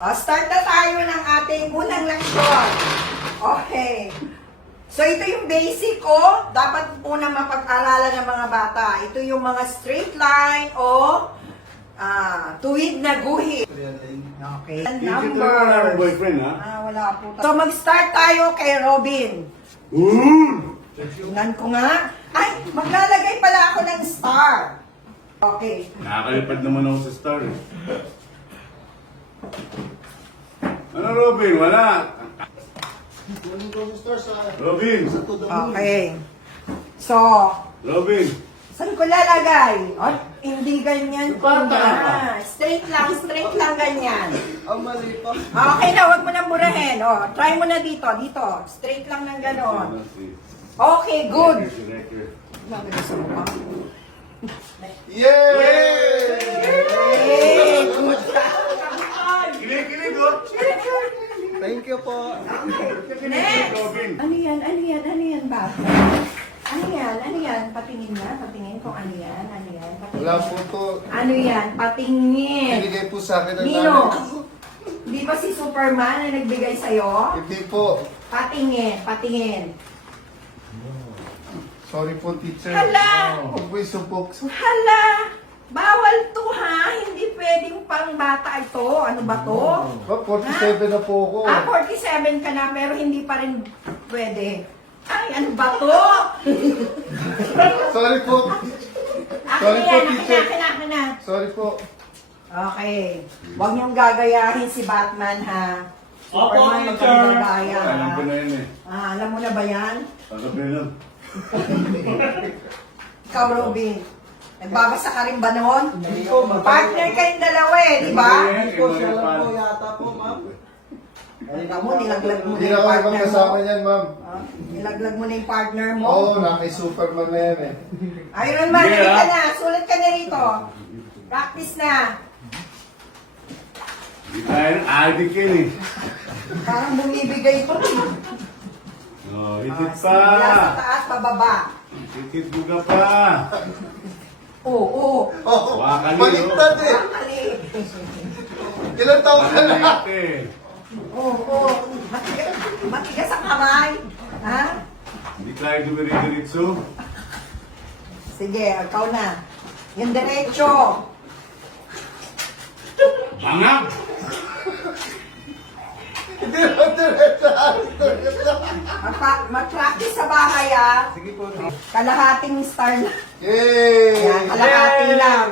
Start na tayo ng ating unang leksyon. Okay. So, ito yung basic ko. Dapat unang mapag-aralan ng mga bata. Ito yung mga straight line o tuwid na guhit. Okay. Numbers. Boyfriend, ha? Wala po. So, mag-start tayo kay Robin. Tingnan ko nga. Ay, maglalagay pala ako ng star. Okay. Nakakalipad naman ako sa star, eh. Ano, Robin? Wala. Robin. Okay. So, Robin. saan ko lalagay? Oh, hindi ganyan. Straight lang ganyan. Ang mali pa. Okay na, wag mo na burahin. Oh, try mo na dito, dito. Straight lang ng gano'n. Okay, good. Lagay sa mukha. Yay! Hey, good. Kilig, oh. Thank you po. Next. Robin. Ano yan ba? Ano yan? Patingin kung ano yan. Patingin. Wala po to. Ano yan? Patingin. Binigay po sa akin ng Nino, nanay. di ba si Superman na nagbigay sa'yo? Hindi po. Patingin. Sorry po, teacher. Hala! Huwag po isubok. Hala! Bawal to ha! Hindi pwedeng pang bata ito. Ano ba to? Ba, 47 na po ako. 47 ka na pero hindi pa rin pwede. Ay, ano ba to? Sorry po. Sorry po, teacher. Akin na. Sorry po. Okay. Huwag niyong gagayahin si Batman ha. Superman, huwag kang gagaya ha. Alam ko na yun, eh. Alam mo na ba yan? Sasabihin lang. Ikaw, Robin. Nagbabasa ka rin ba noon? Hindi po, Partner kayong dalawa eh, di ba? Hindi po, siya lang po yata po, ma'am. Alam mo, nilaglag mo na Hindi na yung ako partner ibang kasama mo. niyan, ma'am. Nilaglag mo na yung partner mo. Oo, naki-superman na yan eh. Iron Man, Hindi, halika ah. na. Sulat ka na rito. Practice na. Hindi tayo ng addict yun, eh. Parang bumibigay ito. Oh, hitit Mula sa pa. taas, pababa. Hitit mo ka pa. Oo. Oh, Oh. Wakali, baliktad eh. Mali. Ilang taon ka na? Maliit, eh. Oo. Matigas ang kamay. Ha? Hindi tayo dumiri-diritso. Sige, ikaw na. Yung diretso. Bangag! Hindi naman diretsahan. Mag-practice sa bahay ah. Sige po. Kalahating star lang. Yay! Yan, kalahati lang.